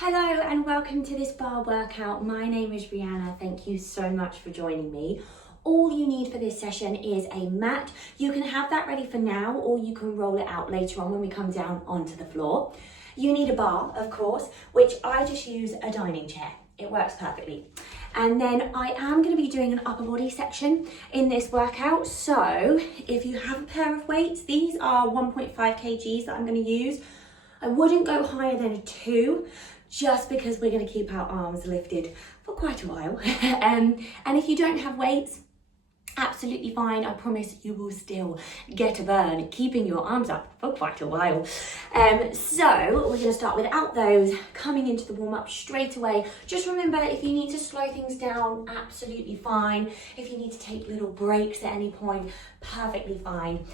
Hello and welcome to this bar workout. My name is Rihanna. Thank you so much for joining me. All you need for this session is a mat. You can have that ready for now, or you can roll it out later on when we come down onto the floor. You need a bar, of course, which I just use a dining chair. It works perfectly. And then I am going to be doing an upper body section in this workout. So if you have a pair of weights, these are 1.5 kgs that I'm going to use. I wouldn't go higher than a 2, just because we're going to keep our arms lifted for quite a while. And if you don't have weights, absolutely fine. I promise you will still get a burn keeping your arms up for quite a while. So we're going to start without those, coming into the warm-up straight away. Just remember, if you need to slow things down, absolutely fine. If you need to take little breaks at any point, perfectly fine.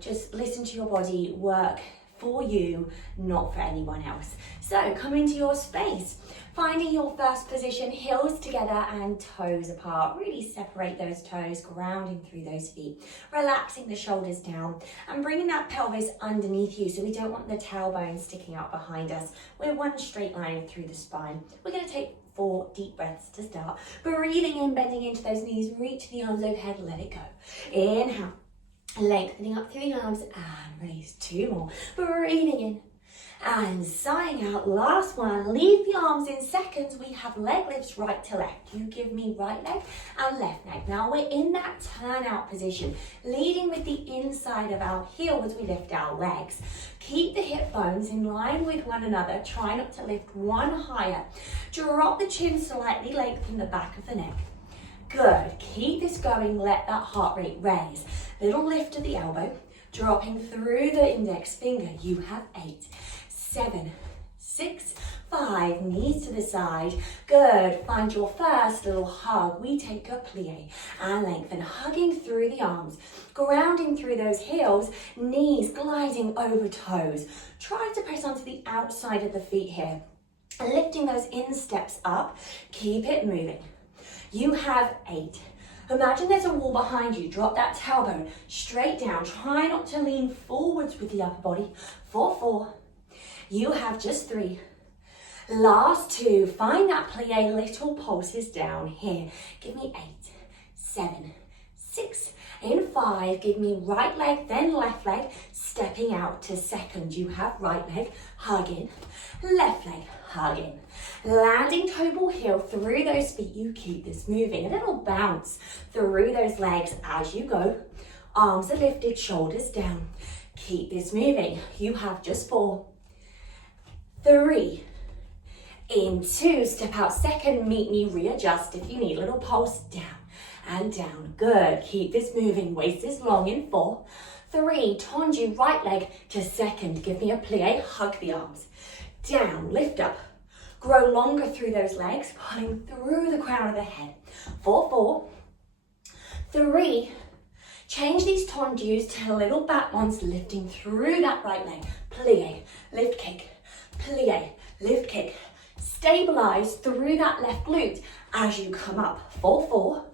Just listen to your body work for you, not for anyone else. So come into your space, finding your first position, heels together and toes apart. Really separate those toes, grounding through those feet, relaxing the shoulders down and bringing that pelvis underneath you, so we don't want the tailbone sticking out behind us. We're one straight line through the spine. We're going to take 4 deep breaths to start. Breathing in, bending into those knees, reach the arms overhead, let it go. Inhale. Lengthening up through the arms and release. 2 more. Breathing in and sighing out. Last one. Leave the arms in seconds. We have leg lifts right to left. You give me right leg and left leg. Now we're in that turnout position, leading with the inside of our heel as we lift our legs. Keep the hip bones in line with one another. Try not to lift one higher. Drop the chin slightly, lengthen the back of the neck. Good. Keep this going. Let that heart rate raise. Little lift at the elbow, dropping through the index finger. You have 8, 7, 6, 5. Knees to the side. Good. Find your first little hug. We take a plie and lengthen, hugging through the arms, grounding through those heels, knees gliding over toes. Try to press onto the outside of the feet here, lifting those insteps up. Keep it moving. You have 8. Imagine there's a wall behind you. Drop that tailbone straight down. Try not to lean forwards with the upper body. 4. You have just 3. Last 2. Find that plie, little pulses down here. Give me 8, 7, 6. In 5, give me right leg, then left leg, stepping out to second. You have right leg, hug in, left leg, hug in. Landing toe ball heel through those feet. You keep this moving. A little bounce through those legs as you go. Arms are lifted, shoulders down. Keep this moving. You have just 4, 3, in 2, step out second, meet me, readjust if you need. Little pulse down and down. Good. Keep this moving. Waist is long in 4, 3. Tendu right leg to second. Give me a plie. Hug the arms. Down. Lift up. Grow longer through those legs, pulling through the crown of the head. 4, 3. Change these tendus to little battements, lifting through that right leg. Plie. Lift kick. Plie. Lift kick. Stabilize through that left glute as you come up. 4,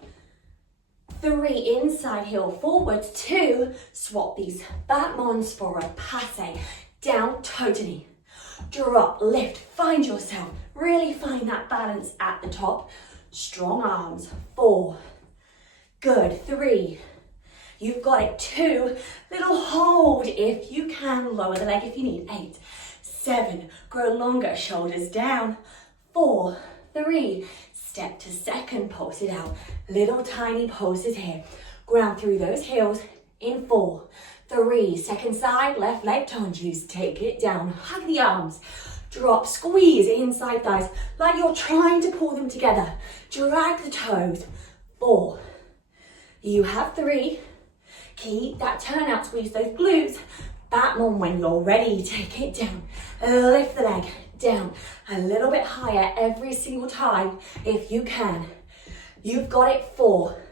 3, inside heel forwards. 2, swap these battements for a passe. Down, toe to knee. Drop, lift, find yourself. Really find that balance at the top. Strong arms. 4, good. 3, you've got it. 2, little hold if you can. Lower the leg if you need. 8, 7, grow longer, shoulders down. 4, 3, step to second, pulse it out. Little tiny pulses here. Ground through those heels in 4, 3, second side, left leg tendus. Take it down, hug the arms. Drop, squeeze inside thighs like you're trying to pull them together. Drag the toes. 4, you have 3. Keep that turnout, squeeze those glutes. Batman when you're ready, take it down. Lift the leg down a little bit higher every single time if you can. You've got it. 4,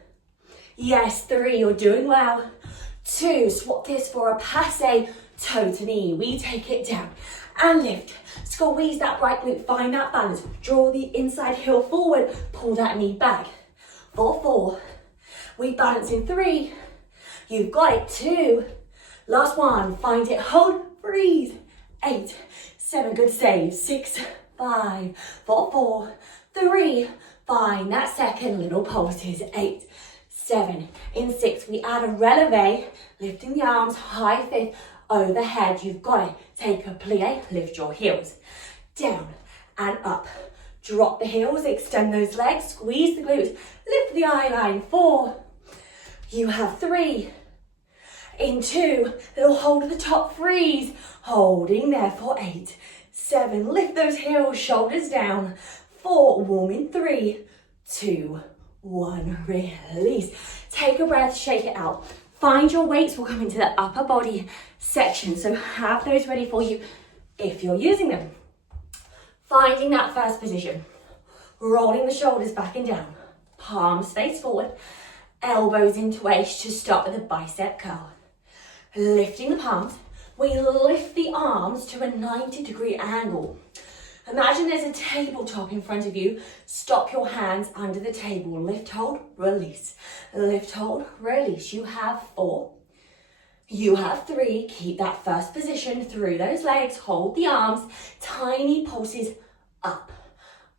yes. 3, you're doing well. 2, swap this for a passe, toe to knee. We take it down and lift. Squeeze that right glute, find that balance. Draw the inside heel forward, pull that knee back. 4, we balance in 3. You've got it. 2, last one, find it, hold, breathe. 8, 7, good save. 6, 5, for 4, 3, find that second, little pulses, 8, 7, in 6, we add a releve, lifting the arms, high fifth, overhead, you've got it, take a plie, lift your heels, down and up, drop the heels, extend those legs, squeeze the glutes, lift the eye line, 4, you have 3, in 2, little hold at the top, freeze, holding there for 8, 7, lift those heels, shoulders down, 4, warm in 3, 2, 1, release. Take a breath, shake it out. Find your weights, we'll come into the upper body section, so have those ready for you if you're using them. Finding that first position, rolling the shoulders back and down, palms face forward, elbows into waist to start with a bicep curl. Lifting the palms, we lift the arms to a 90-degree angle. Imagine there's a tabletop in front of you. Stop your hands under the table. Lift, hold, release. Lift, hold, release. You have 4. You have 3. Keep that first position through those legs. Hold the arms. Tiny pulses up.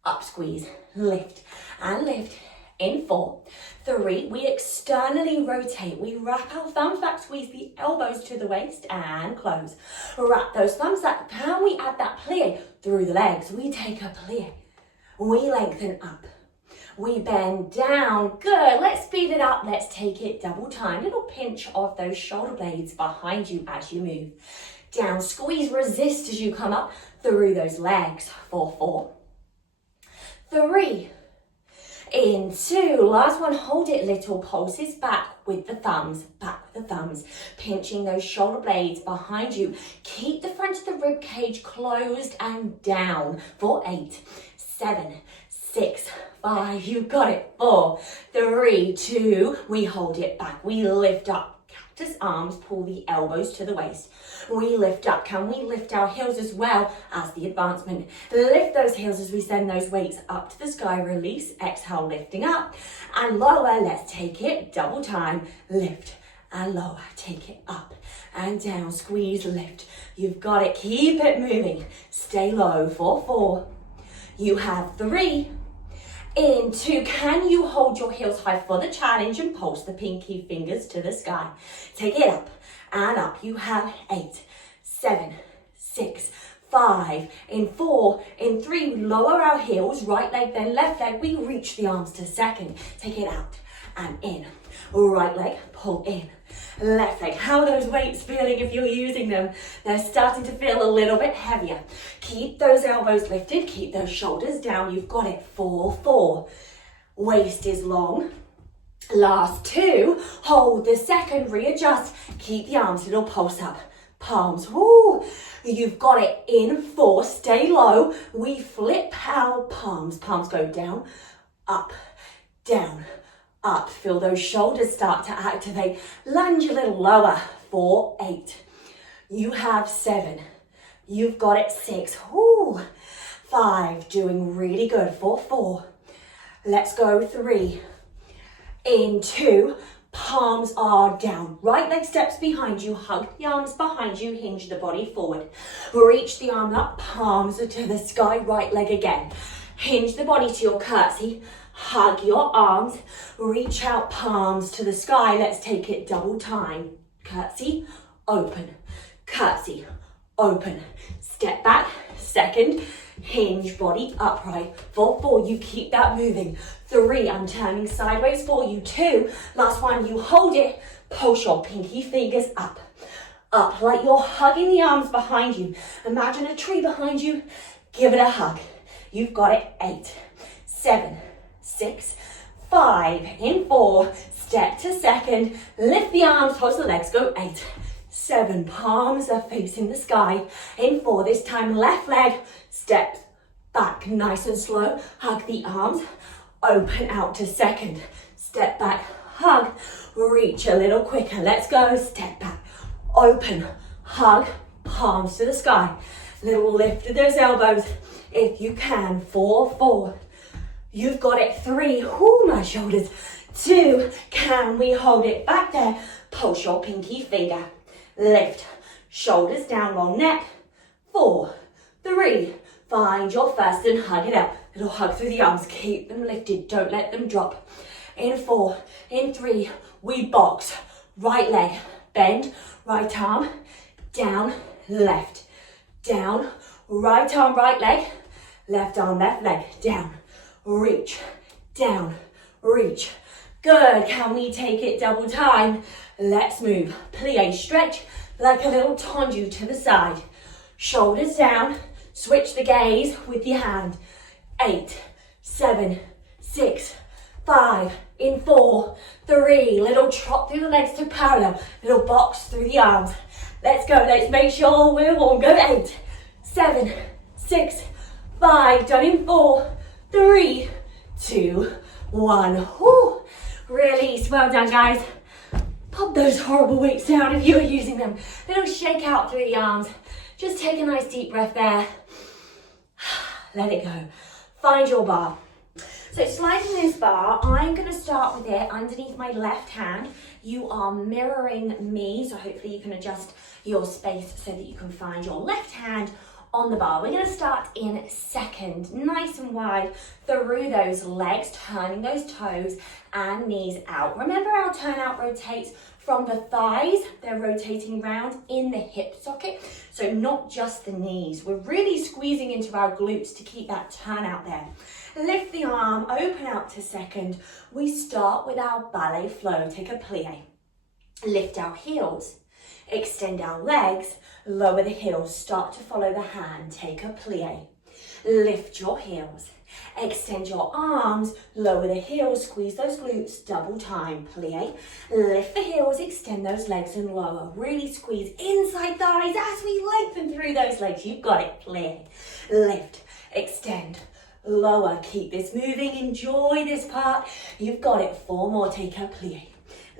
Up, squeeze. Lift and lift. In 4, 3, we externally rotate. We wrap our thumbs back, squeeze the elbows to the waist and close. Wrap those thumbs back. Can we add that plie through the legs? We take a plie. We lengthen up. We bend down. Good. Let's speed it up. Let's take it double time. Little pinch of those shoulder blades behind you as you move. Down, squeeze, resist as you come up through those legs. 4, 4, 3, in 2, last one, hold it, little pulses back with the thumbs, pinching those shoulder blades behind you. Keep the front of the rib cage closed and down for 8, 7, 6, 5, you got it, 4, 3, 2, we hold it back, we lift up. Cactus arms, pull the elbows to the waist. We lift up. Can we lift our heels as well as the advancement? Lift those heels as we send those weights up to the sky. Release. Exhale, lifting up and lower. Let's take it double time. Lift and lower. Take it up and down. Squeeze, lift. You've got it. Keep it moving. Stay low for 4. You have 3. In 2, can you hold your heels high for the challenge and pulse the pinky fingers to the sky? Take it up and up. You have 8, 7, 6, 5. In 4, in 3, lower our heels, right leg, then left leg. We reach the arms to second. Take it out and in. Right leg, pull in. Left leg. How are those weights feeling if you're using them? They're starting to feel a little bit heavier. Keep those elbows lifted. Keep those shoulders down. You've got it. 4, 4. Waist is long. Last 2. Hold the second. Readjust. Keep the arms. Little pulse up. Palms. Woo. You've got it. In 4. Stay low. We flip our palms. Palms go down, up, down, up. Feel those shoulders start to activate. Lunge a little lower. 4, 8. You have 7. You've got it. 6. Woo. 5. Doing really good. 4, 4. Let's go. 3. In 2. Palms are down. Right leg steps behind you. Hug the arms behind you. Hinge the body forward. Reach the arm up. Palms are to the sky. Right leg again. Hinge the body to your curtsy. Hug your arms, reach out, palms to the sky. Let's take it double time. Curtsy, open, curtsy, open. Step back, second, hinge, body upright. 4, 4, you keep that moving. 3, I'm turning sideways for you. 2, last one, you hold it, push your pinky fingers up. Up, like you're hugging the arms behind you. Imagine a tree behind you, give it a hug. You've got it. 8, 7, 6, 5, in 4, step to second, lift the arms, toss the legs, go 8, 7, palms are facing the sky, in 4, this time left leg, step back, nice and slow, hug the arms, open out to second, step back, hug, reach a little quicker, let's go, step back, open, hug, palms to the sky, little lift of those elbows, if you can, 4, 4, you've got it. 3, ooh, my shoulders. 2, can we hold it back there? Pulse your pinky finger. Lift, shoulders down, long neck. 4, 3, Find your first and hug it out. Little hug through the arms. Keep them lifted. Don't let them drop. In 4, in 3, we box. Right leg, bend, right arm, down, left, down, right arm, right leg, left arm, left leg, down, reach, down, reach. Good. Can we take it double time? Let's move. Plie, stretch like a little tendu to the side. Shoulders down. Switch the gaze with your hand. 8, 7, 6, 5, in 4, 3, little trot through the legs to parallel, little box through the arms. Let's go, let's make sure we're warm. Go 8, 7, 6, 5, done in 4, 3, 2, 1. Woo. Release, well done guys. Pop those horrible weights down if you're using them. Little shake out through the arms. Just take a nice deep breath there. Let it go. Find your bar. So sliding this bar, I'm going to start with it underneath my left hand. You are mirroring me, so hopefully you can adjust your space so that you can find your left hand on the bar. We're going to start in second, nice and wide through those legs, turning those toes and knees out. Remember our turn out rotates from the thighs, they're rotating round in the hip socket, so not just the knees. We're really squeezing into our glutes to keep that turn out there. Lift the arm, open out to second. We start with our ballet flow. Take a plie. Lift our heels, extend our legs, lower the heels, start to follow the hand. Take a plie. Lift your heels, extend your arms, lower the heels, squeeze those glutes, double time, plie. Lift the heels, extend those legs and lower. Really squeeze inside thighs as we lengthen through those legs. You've got it, plie. Lift, extend, lower. Keep this moving, enjoy this part. You've got it. 4 more, take a plie.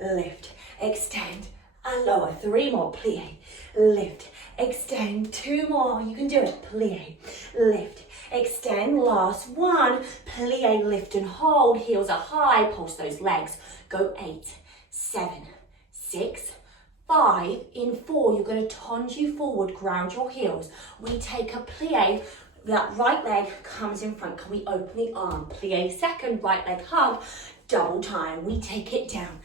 Lift, extend and lower. 3 more, plie. Lift, extend. 2 more, you can do it, plie. Lift, extend, last 1, plie, lift and hold, heels are high, pulse those legs. Go 8, 7, 6, 5, in 4, you're going to tendu forward, ground your heels. We take a plie, that right leg comes in front. Can we open the arm? Plie second, right leg hug, double time. We take it down,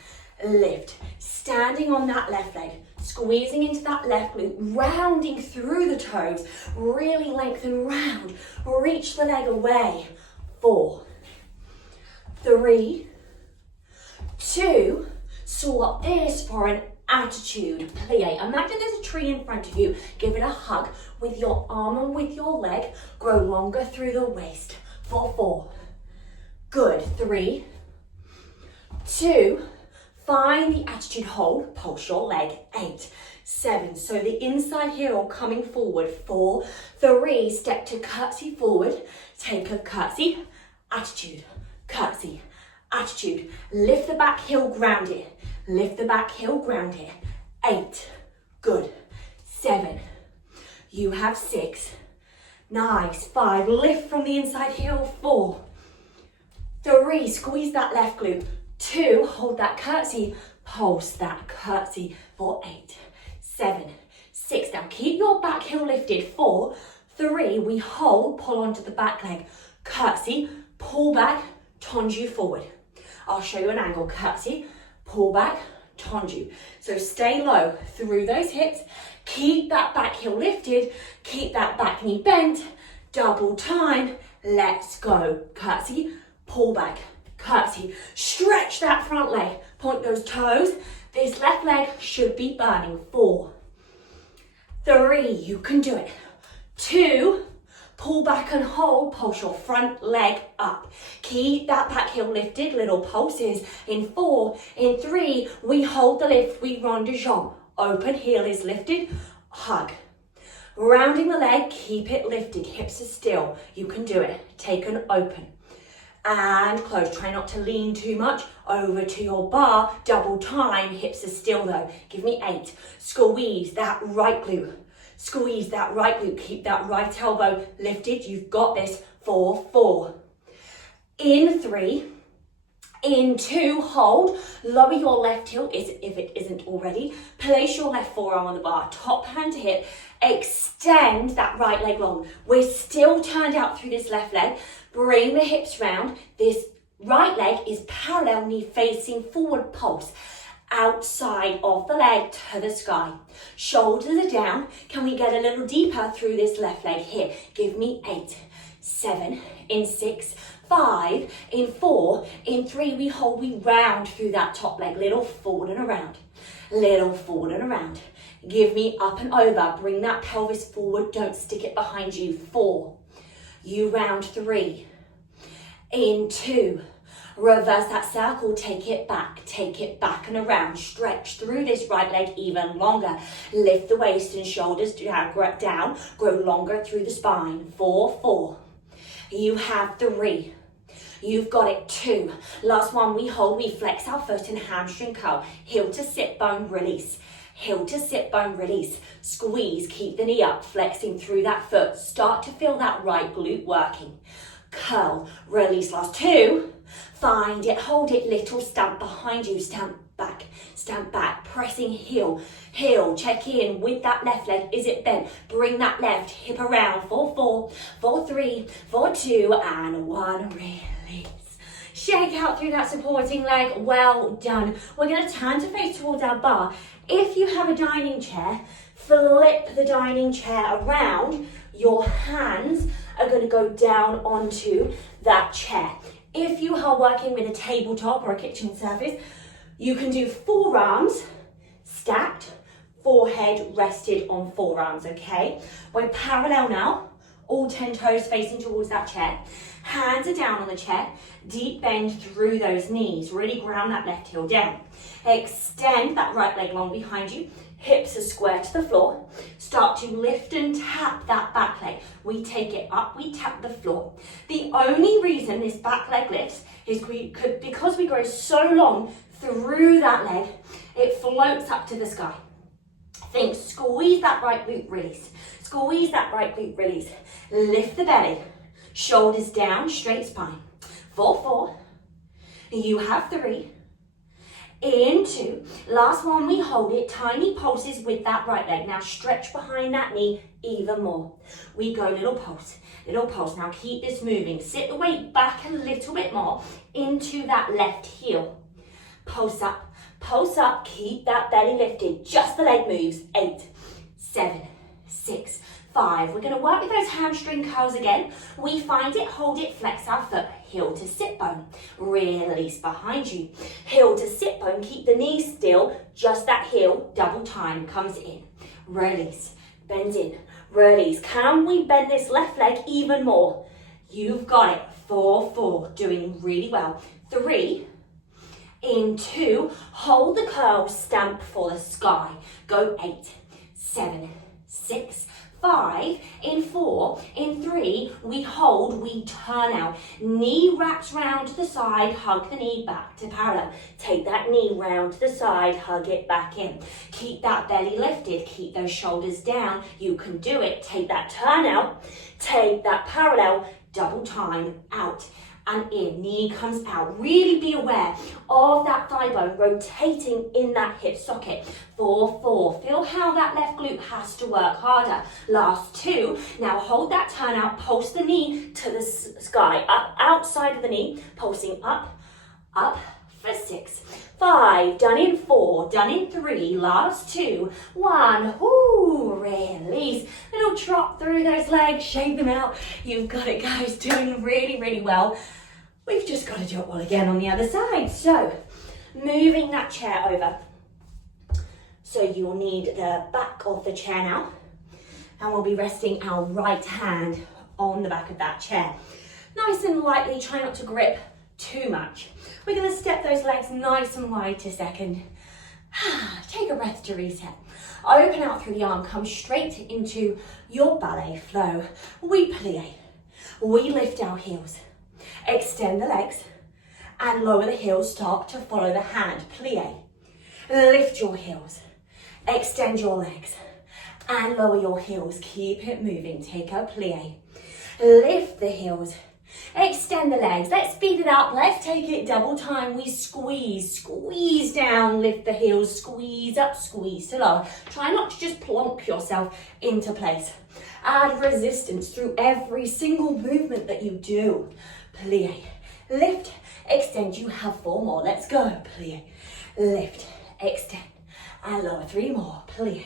lift, standing on that left leg, squeezing into that left glute, rounding through the toes, really lengthen round, reach the leg away. 4, 3, 2, swap this for an attitude plie. Imagine there's a tree in front of you. Give it a hug with your arm and with your leg. Grow longer through the waist. 4, good. 3, 2, find the attitude hold, pulse your leg. 8, 7, so the inside heel coming forward. 4, 3, step to curtsy forward. Take a curtsy, attitude, curtsy, attitude. Lift the back heel, ground it. Lift the back heel, ground it. 8, good. 7, you have 6, nice. 5, lift from the inside heel. 4, 3, squeeze that left glute. 2, hold that curtsy, pulse that curtsy for 8, 7, 6. Now keep your back heel lifted. 4, 3, we hold, pull onto the back leg. Curtsy, pull back, tendu forward. I'll show you an angle. Curtsy, pull back, tendu. So stay low through those hips. Keep that back heel lifted. Keep that back knee bent. Double time. Let's go. Curtsy, pull back, curtsy. Stretch that front leg. Point those toes. This left leg should be burning. 4, 3, you can do it. 2, pull back and hold, pulse your front leg up. Keep that back heel lifted, little pulses. In 4, in 3, we hold the lift, we rond de jambe. Open heel is lifted, hug. Rounding the leg, keep it lifted, hips are still. You can do it. Take an open. And close. Try not to lean too much. Over to your bar, double time, hips are still though. Give me 8. Squeeze that right glute. Squeeze that right glute. Keep that right elbow lifted. You've got this. 4, 4. In 3, in 2, hold. Lower your left heel if it isn't already. Place your left forearm on the bar. Top hand to hip. Extend that right leg long. We're still turned out through this left leg. Bring the hips round. This right leg is parallel, knee facing forward, pulse outside of the leg to the sky. Shoulders are down. Can we get a little deeper through this left leg here? Give me 8, 7, in 6, 5, in 4, in 3, we hold, we round through that top leg, little forward and around, little forward and around. Give me up and over, bring that pelvis forward, don't stick it behind you. 4, you round 3, in 2, reverse that circle, take it back and around. Stretch through this right leg even longer. Lift the waist and shoulders down, grow longer through the spine. 4, 4. You have 3. You've got it. 2. Last one, we hold, we flex our foot and hamstring curl. Heel to sit bone, release. Heel to sit bone, release. Squeeze, keep the knee up, flexing through that foot. Start to feel that right glute working. Curl, release. Last 2. Find it, hold it, little stamp behind you, stamp back, pressing heel, check in with that left leg, is it bent? Bring that left hip around, 4, 4, 4, 3, 4, 2, and 1, release. Shake out through that supporting leg, well done. We're gonna turn to face towards our bar. If you have a dining chair, flip the dining chair around, your hands are gonna go down onto that chair. If you are working with a tabletop or a kitchen surface, you can do forearms stacked, forehead rested on forearms, okay? We're parallel now, all 10 toes facing towards that chair. Hands are down on the chair, deep bend through those knees, really ground that left heel down. Extend that right leg long behind you, hips are square to the floor. Start to lift and tap that back leg. We take it up, we tap the floor. The only reason this back leg lifts is because we go so long through that leg, it floats up to the sky. Think, squeeze that right glute, release. Squeeze that right glute, release. Lift the belly, shoulders down, straight spine. 4, 4, you have 3, in 2, last one, we hold it, tiny pulses with that right leg. Now stretch behind that knee even more. We go little pulse, now keep this moving. Sit the weight back a little bit more into that left heel. Pulse up, keep that belly lifted, just the leg moves. 8, 7, 6, 5. We're gonna work with those hamstring curls again. We find it, hold it, flex our foot. Heel to sit bone, release behind you. Heel to sit bone, keep the knees still, just that heel, double time, comes in. Release, bends in, release. Can we bend this left leg even more? You've got it. 4, 4, doing really well. 3, in 2, hold the curl, stamp for the sky. Go 8, 7, 6, 5, in 4, in 3, we hold, we turn out. Knee wraps round to the side, hug the knee back to parallel. Take that knee round to the side, hug it back in. Keep that belly lifted, keep those shoulders down. You can do it. Take that turn out, take that parallel, double time, out and in. Knee comes out. Really be aware of that thigh bone rotating in that hip socket. 4, 4. Feel how that left glute has to work harder. Last 2. Now hold that turn out. Pulse the knee to the sky. Up, outside of the knee. Pulsing up, up for 6. 5. Done in 4. Done in 3. Last 2. 1. Whoo, release. Little trot through those legs. Shake them out. You've got it, guys. Doing really, really well. We've just got to do it all again on the other side. So, moving that chair over. So you'll need the back of the chair now. And we'll be resting our right hand on the back of that chair. Nice and lightly, try not to grip too much. We're going to step those legs nice and wide to second. Take a breath to reset. Open out through the arm, come straight into your ballet flow. We plie. We lift our heels. Extend the legs and lower the heels, start to follow the hand, plie. Lift your heels, extend your legs and lower your heels. Keep it moving, take a plie. Lift the heels, Extend the legs. Let's speed it up. Let's take it double time. We squeeze down, lift the heels, squeeze up, squeeze to lower. Try not to just plonk yourself into place. Add resistance through every single movement that you do. Plie, lift, extend. You have 4 more. Let's go. Plie, lift, extend, and lower. 3 more. Plie,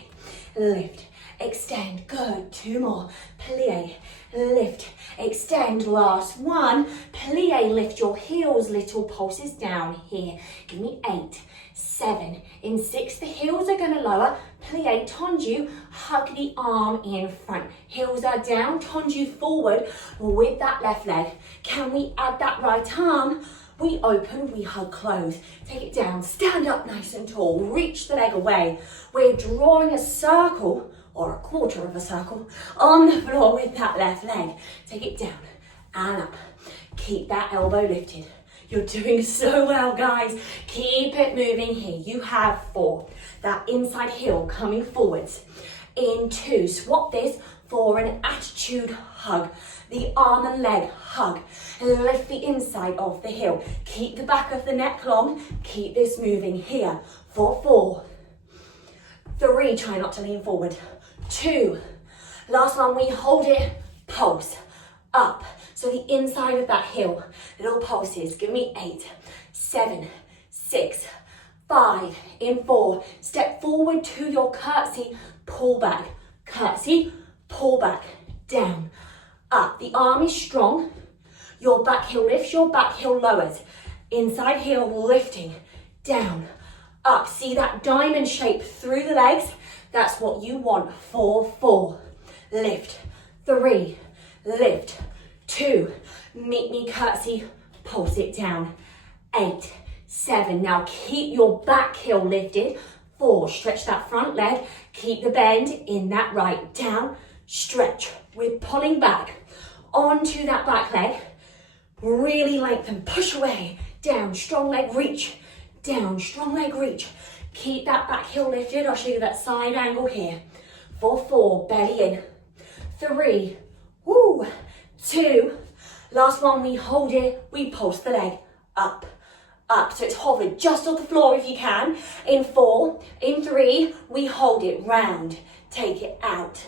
lift, extend. Good. 2 more. Plie, lift, extend. Last one. Plie, lift your heels. Little pulses down here. Give me 8, 7. In 6, the heels are going to lower. Plie, tendu, hug the arm in front. Heels are down, tendu forward with that left leg. Can we add that right arm? We open, we hug, close. Take it down, stand up nice and tall. Reach the leg away. We're drawing a circle, or a quarter of a circle, on the floor with that left leg. Take it down and up. Keep that elbow lifted. You're doing so well, guys. Keep it moving here. You have 4. That inside heel coming forwards. In 2, swap this for an attitude hug. The arm and leg hug. Lift the inside of the heel. Keep the back of the neck long. Keep this moving here. For 4, 3, try not to lean forward. 2, last one, we hold it, pulse, up. So the inside of that heel, little pulses. Give me 8, 7, 6, 5, in 4. Step forward to your curtsy, pull back. Curtsy, pull back, down, up. The arm is strong. Your back heel lifts, your back heel lowers. Inside heel lifting, down, up. See that diamond shape through the legs? That's what you want. 4, 4, lift, 3, lift, 2, meet me curtsy, pulse it down. 8, 7, now keep your back heel lifted. 4, stretch that front leg, keep the bend in that right, down, stretch. We're pulling back onto that back leg, really lengthen, push away, down, strong leg reach, down, strong leg reach. Keep that back heel lifted. I'll show you that side angle here. For 4, belly in. 3, 2, last one, we hold it, we pulse the leg, up, up. So it's hovered just off the floor if you can. In 4, in 3, we hold it round, take it out,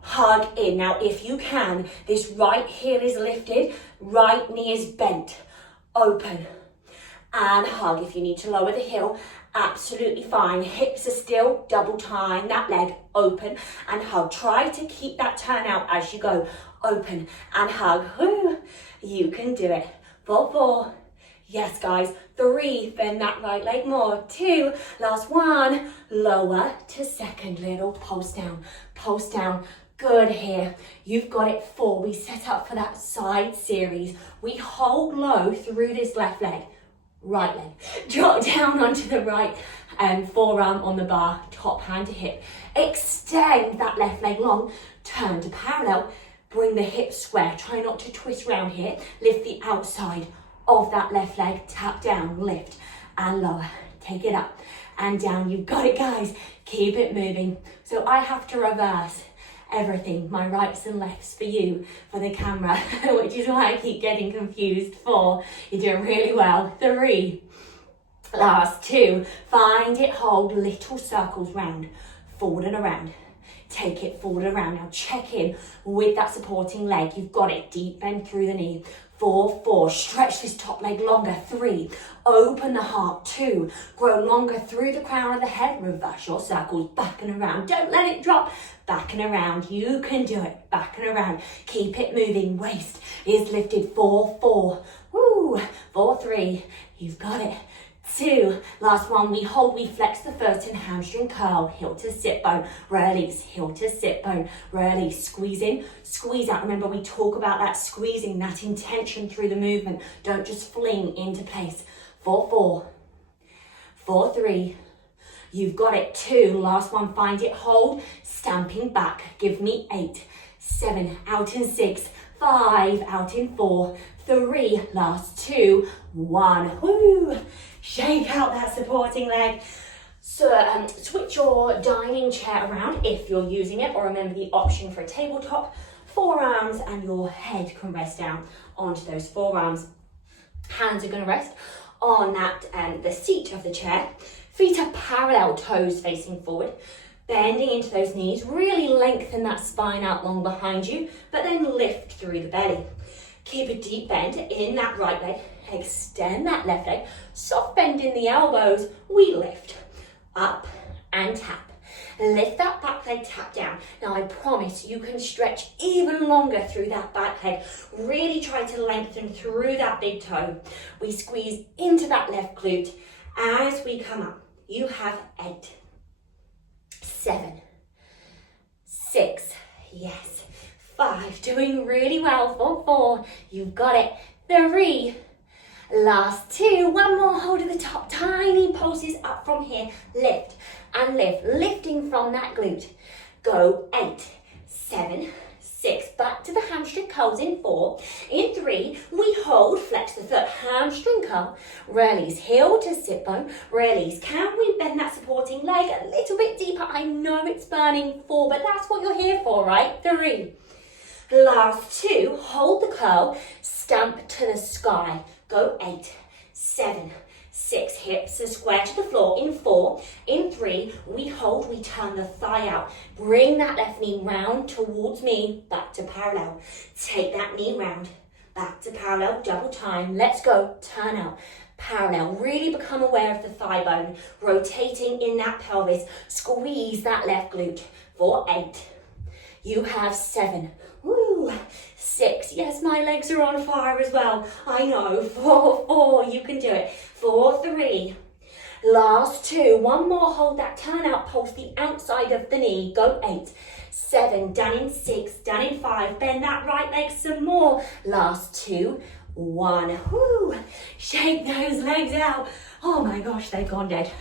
hug in. Now if you can, this right heel is lifted, right knee is bent, open, and hug. If you need to lower the heel, absolutely fine. Hips are still, double time that leg, open and hug. Try to keep that turn out as you go. Open and hug. Woo. You can do it. 4, 4. Yes, guys. 3, bend that right leg more. 2, last one. Lower to second, little pulse down. Pulse down. Good here. You've got it. 4. We set up for that side series. We hold low through this left leg. Right leg. Drop down onto the right forearm on the bar, top hand to hip. Extend that left leg long, turn to parallel, bring the hips square. Try not to twist round here. Lift the outside of that left leg, tap down, lift and lower. Take it up and down. You've got it, guys. Keep it moving. So I have to reverse everything, my rights and lefts for you, for the camera, which is why I keep getting confused. 4, you're doing really well. 3, last 2, find it, hold, little circles round, forward and around. Take it forward and around. Now check in with that supporting leg. You've got it, deep bend through the knee. 4, 4, stretch this top leg longer. 3, open the heart. 2, grow longer through the crown of the head. Reverse your circles, back and around. Don't let it drop. Back and around. You can do it. Back and around. Keep it moving. Waist is lifted. 4, 4. Woo. 4, 3. You've got it. 2, last one, we hold, we flex the foot and hamstring curl, heel to sit bone, release, heel to sit bone, release, squeeze in, squeeze out. Remember, we talk about that squeezing, that intention through the movement. Don't just fling into place. 4, 4, 4, 3, you've got it. 2, last one, find it, hold, stamping back, give me 8, 7, out in 6, 5, out in 4, 3, last 2, 1, woo. Shake out that supporting leg. So switch your dining chair around if you're using it, or remember the option for a tabletop. forearms, and your head can rest down onto those forearms. Hands are going to rest on that the seat of the chair. Feet are parallel, toes facing forward. Bending into those knees, really lengthen that spine out long behind you, but then lift through the belly. Keep a deep bend in that right leg, extend that left leg, soft bend in the elbows, we lift, up and tap. Lift that back leg, tap down. Now I promise you can stretch even longer through that back leg. Really try to lengthen through that big toe. We squeeze into that left glute as we come up. You have 8, 7, 6, yes, 5, doing really well for 4, you've got it, 3, last 2, one more, hold at the top, tiny pulses up from here, lift and lift, lifting from that glute, go 8, 7, 6, back to the hamstring curls in 4, in 3, we hold, flex the foot, hamstring curl, release, heel to sit bone, release, can we bend that supporting leg a little bit deeper? I know it's burning 4, but that's what you're here for, right? 3, last 2, hold the curl, stamp to the sky, go 8, 7, 6, hips are square to the floor in 4, in 3, we hold, we turn the thigh out, bring that left knee round towards me, back to parallel, take that knee round, back to parallel, double time, let's go, turn out, parallel, really become aware of the thigh bone, rotating in that pelvis, squeeze that left glute, for 8, you have 7, woo, 6, yes, my legs are on fire as well, I know, 4, you can do it, 4, 3, last 2, one more, hold that turn out, pulse the outside of the knee, go 8, 7, down in 6, down in 5, bend that right leg some more, last 2, 1, whoo, shake those legs out. Oh my gosh, they've gone dead.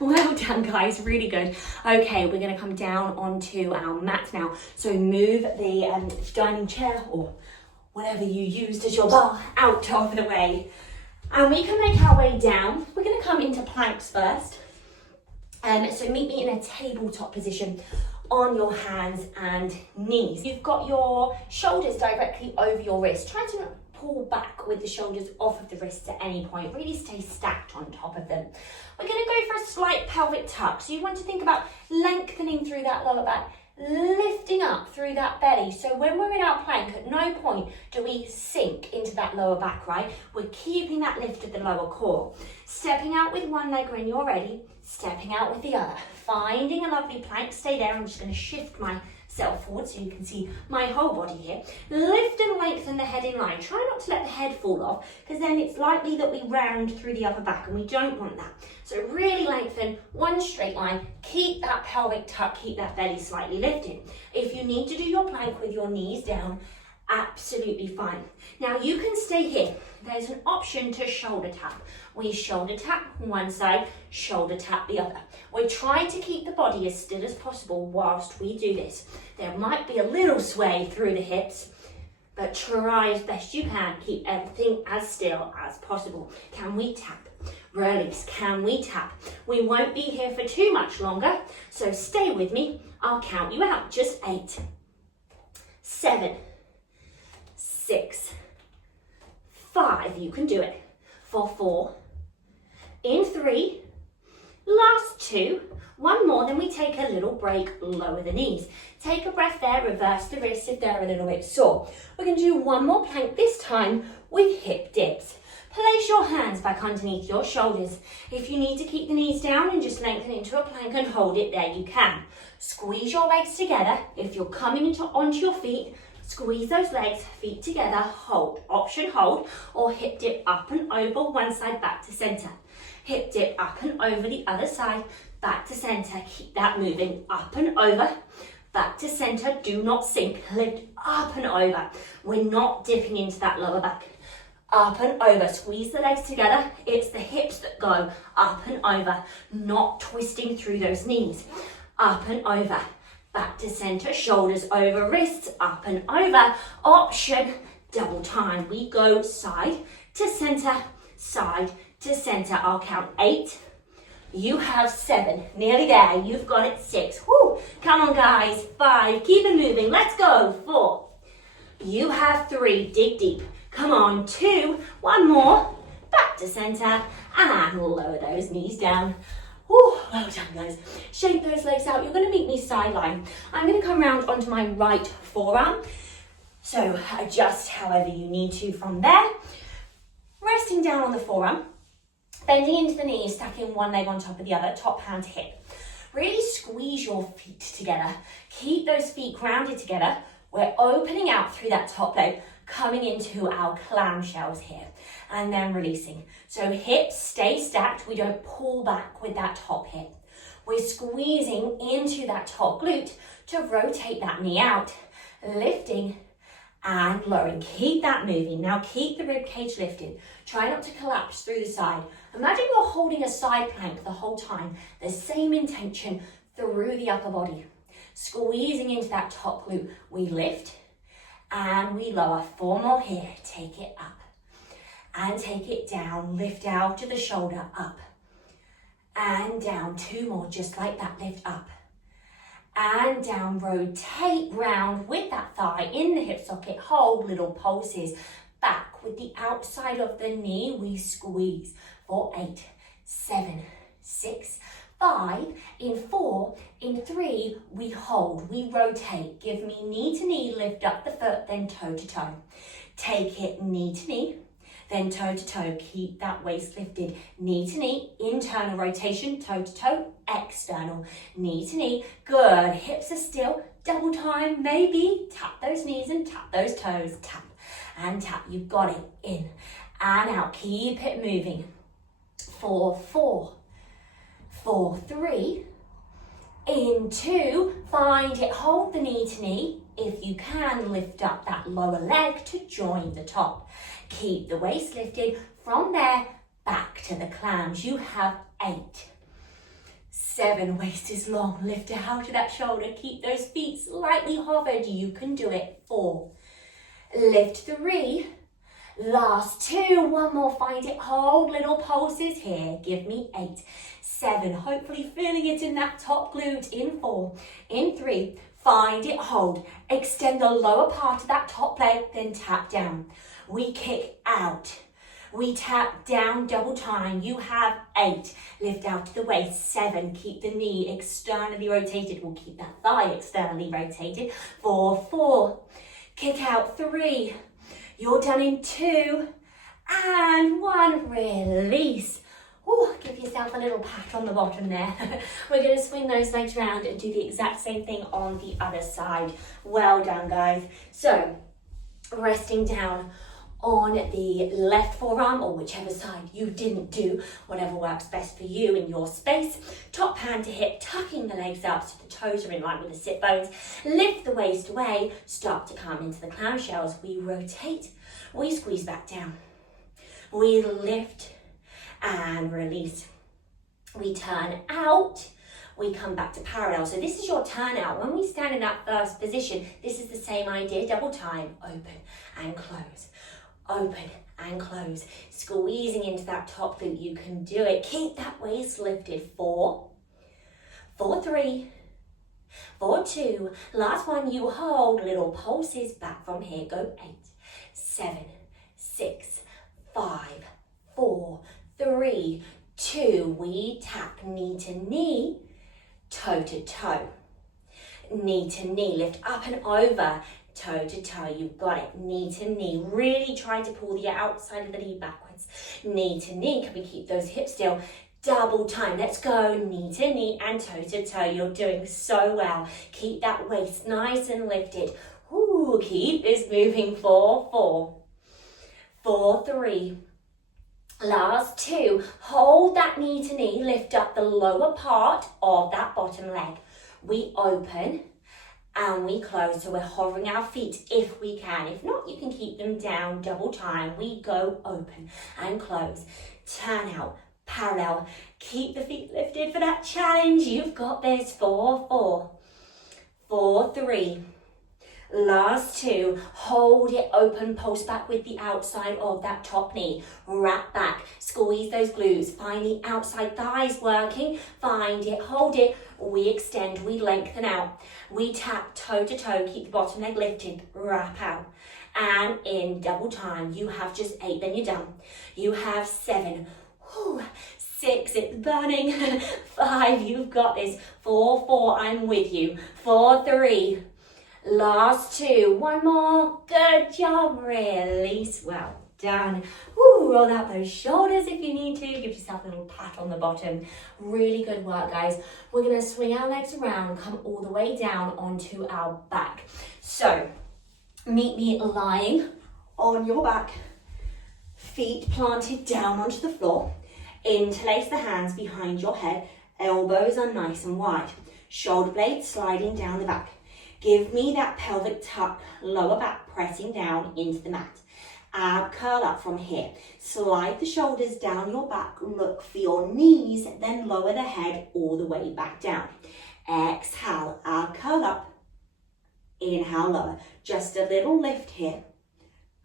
Well done, guys, really good. Okay, we're gonna come down onto our mat now. So move the dining chair or whatever you used as your bar out of the way. And we can make our way down. We're gonna come into planks first. So meet me in a tabletop position on your hands and knees. You've got your shoulders directly over your wrist. Try to pull back with the shoulders off of the wrists at any point. Really stay stacked on top of them. We're going to go for a slight pelvic tuck. So you want to think about lengthening through that lower back, lifting up through that belly. So when we're in our plank, at no point do we sink into that lower back, right? We're keeping that lift of the lower core. Stepping out with one leg when you're ready, stepping out with the other. Finding a lovely plank, stay there. I'm just going to shift myself forward so you can see my whole body here. Lift and lengthen the head in line. Try not to let the head fall off, because then it's likely that we round through the upper back, and we don't want that. So really lengthen, one straight line, keep that pelvic tuck, keep that belly slightly lifted. If you need to do your plank with your knees down, absolutely fine. Now you can stay here. There's an option to shoulder tap. We shoulder tap one side, shoulder tap the other. We're trying to keep the body as still as possible whilst we do this. There might be a little sway through the hips, but try as best you can, keep everything as still as possible. Can we tap? Release, can we tap? We won't be here for too much longer, so stay with me. I'll count you out, just 8, 7, 6, 5, you can do it, for 4, in 3, last 2, one more, then we take a little break, lower the knees. Take a breath there, reverse the wrists if they're a little bit sore. We're going to do one more plank, this time with hip dips. Place your hands back underneath your shoulders. If you need to keep the knees down and just lengthen into a plank and hold it there, you can. Squeeze your legs together. If you're coming onto your feet, squeeze those legs, feet together, hold. Option hold, or hip dip up and over, one side back to center. Hip dip up and over the other side, back to center. Keep that moving, up and over, back to center. Do not sink, lift up and over. We're not dipping into that lower back. Up and over, squeeze the legs together. It's the hips that go up and over, not twisting through those knees. Up and over, back to center, shoulders over wrists, up and over. Option, double time. We go side to center, side to center. I'll count 8. You have 7, nearly there. You've got it, 6. Woo. Come on, guys, 5. Keep it moving. Let's go. 4, You have 3, dig deep. Come on, 2, one more. Back to center and lower those knees down. Whew, well done, guys. Shake those legs out. You're going to meet me sideline. I'm going to come round onto my right forearm. So adjust however you need to from there. Resting down on the forearm. Bending into the knees, stacking one leg on top of the other, top hand to hip. Really squeeze your feet together. Keep those feet grounded together. We're opening out through that top leg, coming into our clamshells here, and then releasing. So hips stay stacked. We don't pull back with that top hip. We're squeezing into that top glute to rotate that knee out, lifting and lowering. Keep that moving. Now keep the rib cage lifted. Try not to collapse through the side. Imagine you're holding a side plank the whole time. The same intention through the upper body. Squeezing into that top glute. We lift and we lower. 4 more here. Take it up and take it down. Lift out to the shoulder, up and down. 2 more, just like that. Lift up and down. Rotate round with that thigh in the hip socket. Hold little pulses. Back with the outside of the knee, we squeeze for 8, 7, 6, 5, in 4, in 3, we hold, we rotate. Give me knee to knee, lift up the foot, then toe to toe. Take it knee to knee, then toe to toe. Keep that waist lifted. Knee to knee, internal rotation, toe to toe, external. Knee to knee, good. Hips are still, double time, maybe. Tap those knees and tap those toes. Tap and tap. You've got it. In and out. Keep it moving. 4, 4, 4, 3, in 2, find it, hold the knee to knee. If you can, lift up that lower leg to join the top. Keep the waist lifted. From there, back to the clams. You have 8, 7, waist is long. Lift it out to that shoulder. Keep those feet slightly hovered. You can do it. 4, lift 3, last 2, 1 more, find it, hold little pulses here. Give me 8, 7, hopefully feeling it in that top glute. In 4, in 3, find it, hold. Extend the lower part of that top leg, then tap down. We kick out. We tap down, double time. You have 8. Lift out to the waist. 7. Keep the knee externally rotated. We'll keep that thigh externally rotated. 4, 4. Kick out. 3. You're done in 2. And 1. Release. Ooh, give yourself a little pat on the bottom there. We're going to swing those legs around and do the exact same thing on the other side. Well done, guys. So, resting down on the left forearm, or whichever side you didn't do, whatever works best for you in your space. Top hand to hip, tucking the legs up so the toes are in line with the sit bones. Lift the waist away, start to come into the clamshells. We rotate, we squeeze back down. We lift and release. We turn out, we come back to parallel. So this is your turn out. When we stand in that first position, this is the same idea, double time, open and close. Open and close. Squeezing into that top glute. You can do it. Keep that waist lifted. 4, 4, 3, 4, 2. Last one, you hold. Little pulses back from here. Go 8, 7, 6, 5, 4, 3, 2. We tap knee to knee, toe to toe. Knee to knee. Lift up and over. Toe to toe, you've got it. Knee to knee, really try to pull the outside of the knee backwards. Knee to knee, can we keep those hips still? Double time, let's go. Knee to knee and toe to toe. You're doing so well. Keep that waist nice and lifted. Ooh, keep this moving. 4, 4, 4, 3. Last 2, hold that knee to knee, lift up the lower part of that bottom leg. We open and we close, so we're hovering our feet if we can. If not, you can keep them down, double time. We go open and close. Turn out, parallel. Keep the feet lifted for that challenge. You've got this. 4, 4, 4, 3. Last 2, hold it open, pulse back with the outside of that top knee. Wrap back, squeeze those glutes, find the outside thighs working, find it, hold it. We extend, we lengthen out. We tap toe to toe, keep the bottom leg lifted, wrap out. And in double time, you have just 8, then you're done. You have 7, 6, it's burning. 5, you've got this. 4, I'm with you. 4, 3. Last 2, 1 more, good job, release, well done. Woo, roll out those shoulders if you need to, give yourself a little pat on the bottom. Really good work, guys. We're gonna swing our legs around, come all the way down onto our back. So, meet me lying on your back, feet planted down onto the floor, interlace the hands behind your head, elbows are nice and wide, shoulder blades sliding down the back. Give me that pelvic tuck, lower back pressing down into the mat. Ab curl up from here. Slide the shoulders down your back, look for your knees, then lower the head all the way back down. Exhale, ab curl up. Inhale, lower. Just a little lift here.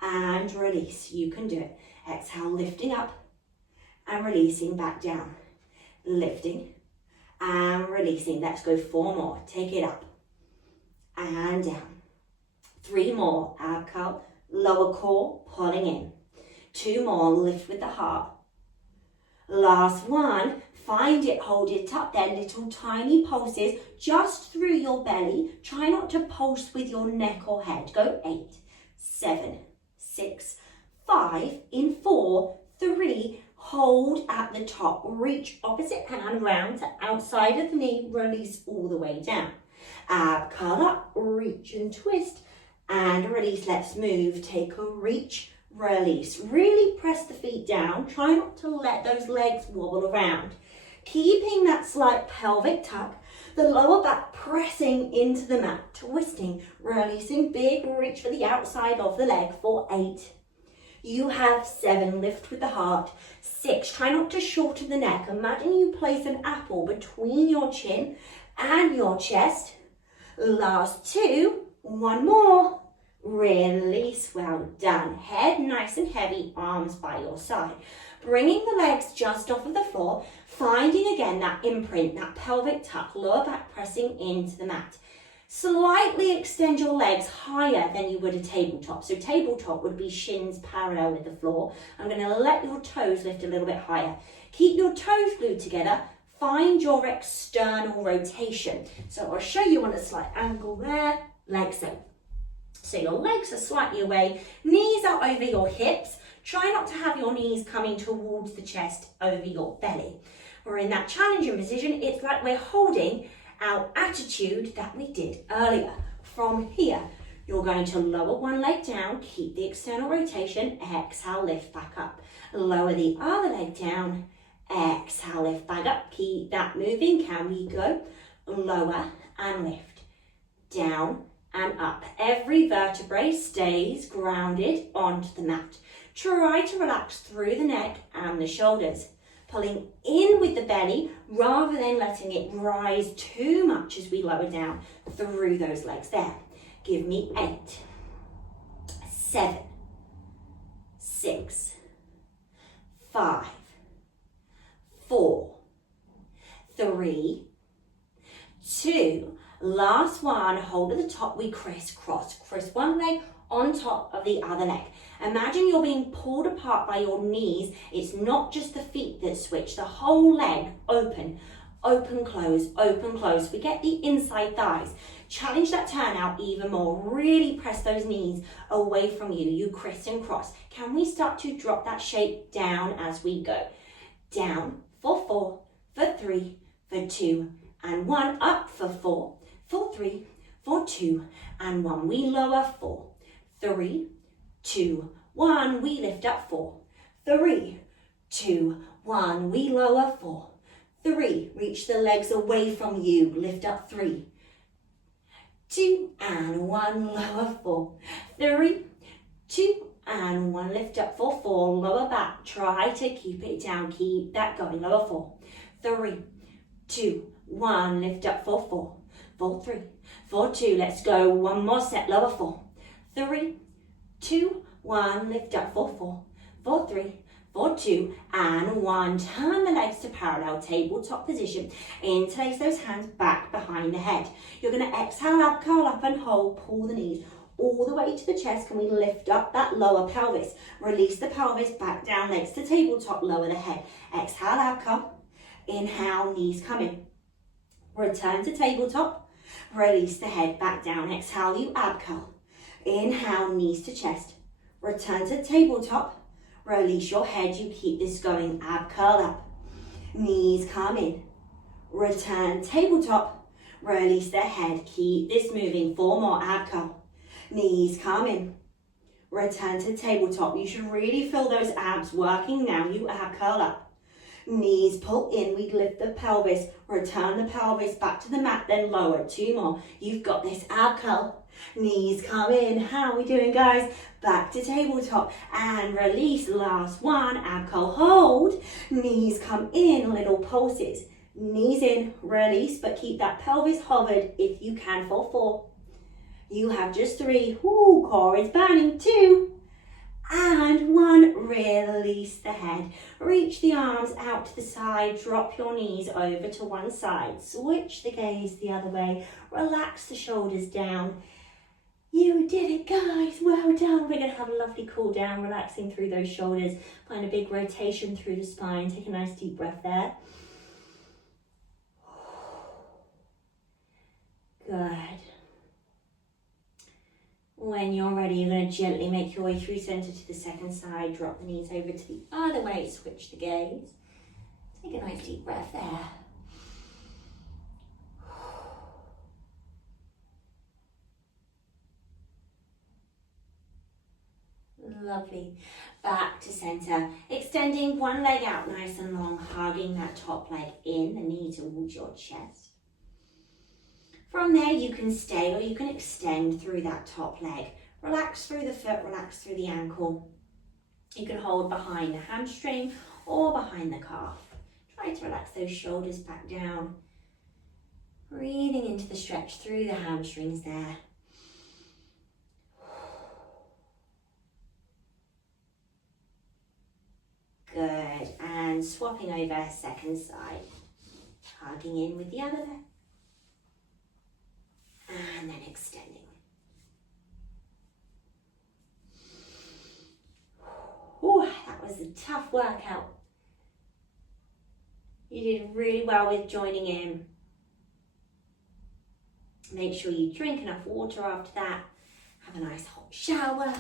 And release, you can do it. Exhale, lifting up and releasing back down. Lifting and releasing. Let's go 4 more. Take it up. And down. 3 more, ab curl, lower core, pulling in. 2 more, lift with the heart. Last 1, find it, hold it up there, little tiny pulses just through your belly. Try not to pulse with your neck or head. Go 8, 7, 6, 5, in 4, 3, hold at the top. Reach opposite hand round to outside of the knee, release all the way down. Ab curl up, reach and twist, and release. Let's move. Take a reach, release. Really press the feet down. Try not to let those legs wobble around. Keeping that slight pelvic tuck, the lower back pressing into the mat, twisting, releasing, big reach for the outside of the leg for 8. You have 7, lift with the heart. 6, try not to shorten the neck. Imagine you place an apple between your chin and your chest. Last 2, 1 more. Release, well done. Head nice and heavy, arms by your side. Bringing the legs just off of the floor, finding again that imprint, that pelvic tuck, lower back pressing into the mat. Slightly extend your legs higher than you would a tabletop. So tabletop would be shins parallel with the floor. I'm going to let your toes lift a little bit higher. Keep your toes glued together. Find your external rotation. So I'll show you on a slight angle there, legs in. So your legs are slightly away, knees are over your hips. Try not to have your knees coming towards the chest over your belly. We're in that challenging position. It's like we're holding our attitude that we did earlier. From here, you're going to lower one leg down, keep the external rotation, exhale, lift back up. Lower the other leg down, exhale, lift back up. Keep that moving. Can we go? Lower and lift. Down and up. Every vertebrae stays grounded onto the mat. Try to relax through the neck and the shoulders. Pulling in with the belly rather than letting it rise too much as we lower down through those legs there. Give me 8, 7, 6, 5, 4, 3, 2, last one, hold at the top, we crisscross. Cross one leg on top of the other leg. Imagine you're being pulled apart by your knees. It's not just the feet that switch, the whole leg open, open, close, open, close. We get the inside thighs. Challenge that turn out even more. Really press those knees away from you. You criss and cross. Can we start to drop that shape down as we go? Down for 4, for 3, for 2, and 1. Up for 4, for 3, for 2, and 1. We lower 4, 3, 2, 1. We lift up 4, 3, 2, 1. We lower 4, 3. Reach the legs away from you. Lift up 3, 2, and 1. Lower 4, 3, 2, and 1. Lift up for 4. Lower back. Try to keep it down. Keep that going. Lower 4, 3, 2, 1. Lift up for 4, 4, 3, 4, 2. Let's go. One more set. Lower 4, 3, 2, 1. Lift up for 4, 4, 3, 4, 2, and 1. Turn the legs to parallel tabletop position. Interlace those hands back behind the head. You're going to exhale up, curl up and hold. Pull the knees all the way to the chest. Can we lift up that lower pelvis? Release the pelvis back down, legs to tabletop, lower the head. Exhale, ab curl. Inhale, knees come in. Return to tabletop. Release the head back down. Exhale, you ab curl. Inhale, knees to chest. Return to tabletop. Release your head. You keep this going. Ab curl up. Knees come in. Return tabletop. Release the head. Keep this moving. 4 more. Ab curl. Knees come in. Return to tabletop. You should really feel those abs working now. You ab curl up. Knees pull in. We lift the pelvis. Return the pelvis back to the mat. Then lower. 2 more. You've got this. Ab curl. Knees come in. How are we doing, guys? Back to tabletop and release. Last one. Ab curl. Hold. Knees come in. Little pulses. Knees in. Release, but keep that pelvis hovered if you can for 4. You have just 3. Ooh, core is burning. 2 and 1. Release the head. Reach the arms out to the side. Drop your knees over to one side. Switch the gaze the other way. Relax the shoulders down. You did it, guys. Well done. We're going to have a lovely cool down, relaxing through those shoulders. Find a big rotation through the spine. Take a nice deep breath there. Good. When you're ready, you're going to gently make your way through center to the second side. Drop the knees over to the other way. Switch the gaze. Take a nice deep breath there. Lovely. Back to center. Extending one leg out nice and long, hugging that top leg in, the knee towards your chest. From there, you can stay or you can extend through that top leg. Relax through the foot, relax through the ankle. You can hold behind the hamstring or behind the calf. Try to relax those shoulders back down. Breathing into the stretch through the hamstrings there. Good, and swapping over second side. Hugging in with the other leg. And then extending. Ooh, that was a tough workout. You did really well with joining in. Make sure you drink enough water after that. Have a nice hot shower.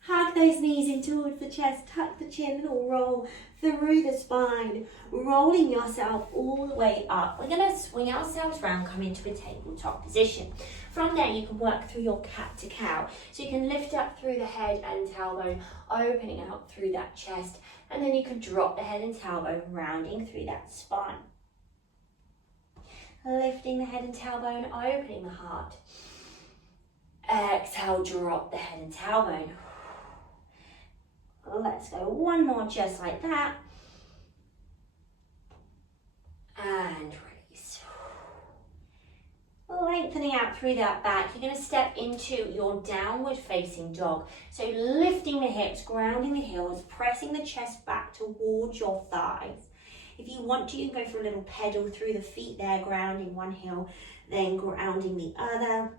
Hug those knees in towards the chest, tuck the chin, little roll through the spine, rolling yourself all the way up. We're going to swing ourselves around, come into a tabletop position. From there, you can work through your cat to cow. So you can lift up through the head and tailbone, opening out through that chest, and then you can drop the head and tailbone, rounding through that spine. Lifting the head and tailbone, opening the heart. Exhale, drop the head and tailbone. Let's go one more just like that. And release. Lengthening out through that back. You're going to step into your downward facing dog. So lifting the hips, grounding the heels, pressing the chest back towards your thighs. If you want to, you can go for a little pedal through the feet there, grounding one heel, then grounding the other.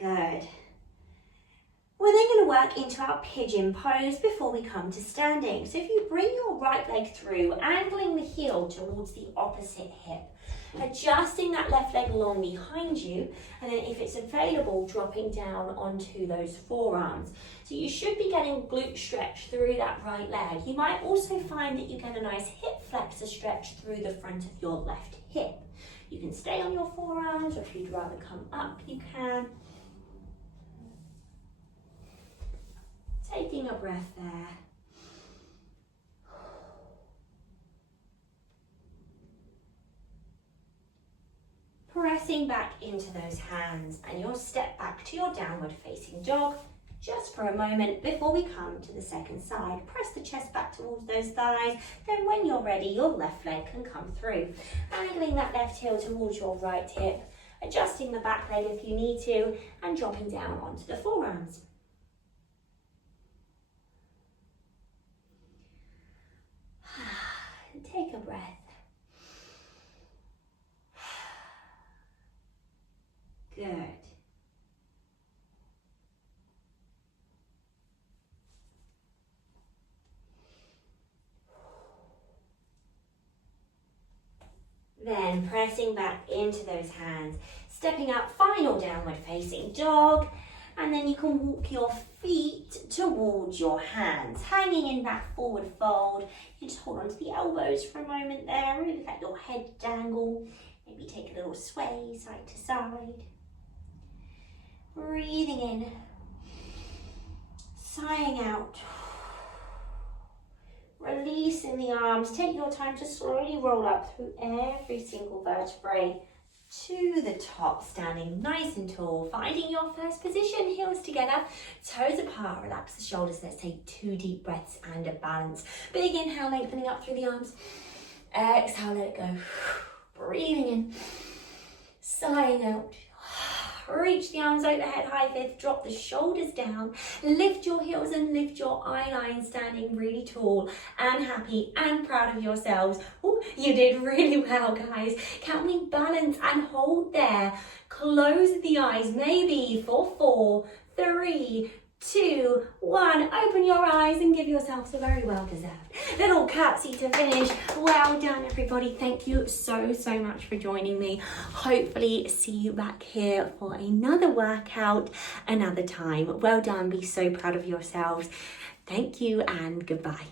Good. We're then going to work into our pigeon pose before we come to standing. So if you bring your right leg through, angling the heel towards the opposite hip, adjusting that left leg along behind you, and then if it's available, dropping down onto those forearms. So you should be getting glute stretch through that right leg. You might also find that you get a nice hip flexor stretch through the front of your left hip. You can stay on your forearms, or if you'd rather come up, you can. Taking a breath there. Pressing back into those hands, and you'll step back to your downward facing dog just for a moment before we come to the second side. Press the chest back towards those thighs. Then when you're ready, your left leg can come through. Angling that left heel towards your right hip, adjusting the back leg if you need to, and dropping down onto the forearms. Take a breath. Good. Then pressing back into those hands, stepping up, final downward facing dog, and then you can walk your feet towards your hands, hanging in that forward fold. You just hold on to the elbows for a moment there, really let your head dangle, maybe take a little sway side to side. Breathing in, sighing out. Releasing the arms. Take your time to slowly roll up through every single vertebrae to the top, standing nice and tall, finding your first position, heels together, toes apart, relax the shoulders. Let's take 2 deep breaths and a balance. Big inhale, lengthening up through the arms. Exhale, let it go. Breathing in, sighing out. Reach the arms overhead, high fifth, drop the shoulders down, lift your heels and lift your eye line, standing really tall and happy and proud of yourselves. Ooh, you did really well, guys. Can we balance and hold there? Close the eyes, maybe for 4, 3, 2, 1. Open your eyes and give yourselves a very well deserved little curtsy to finish. Well done, everybody. Thank you so much for joining me. Hopefully see you back here for another workout another time. Well done. Be so proud of yourselves. Thank you and goodbye.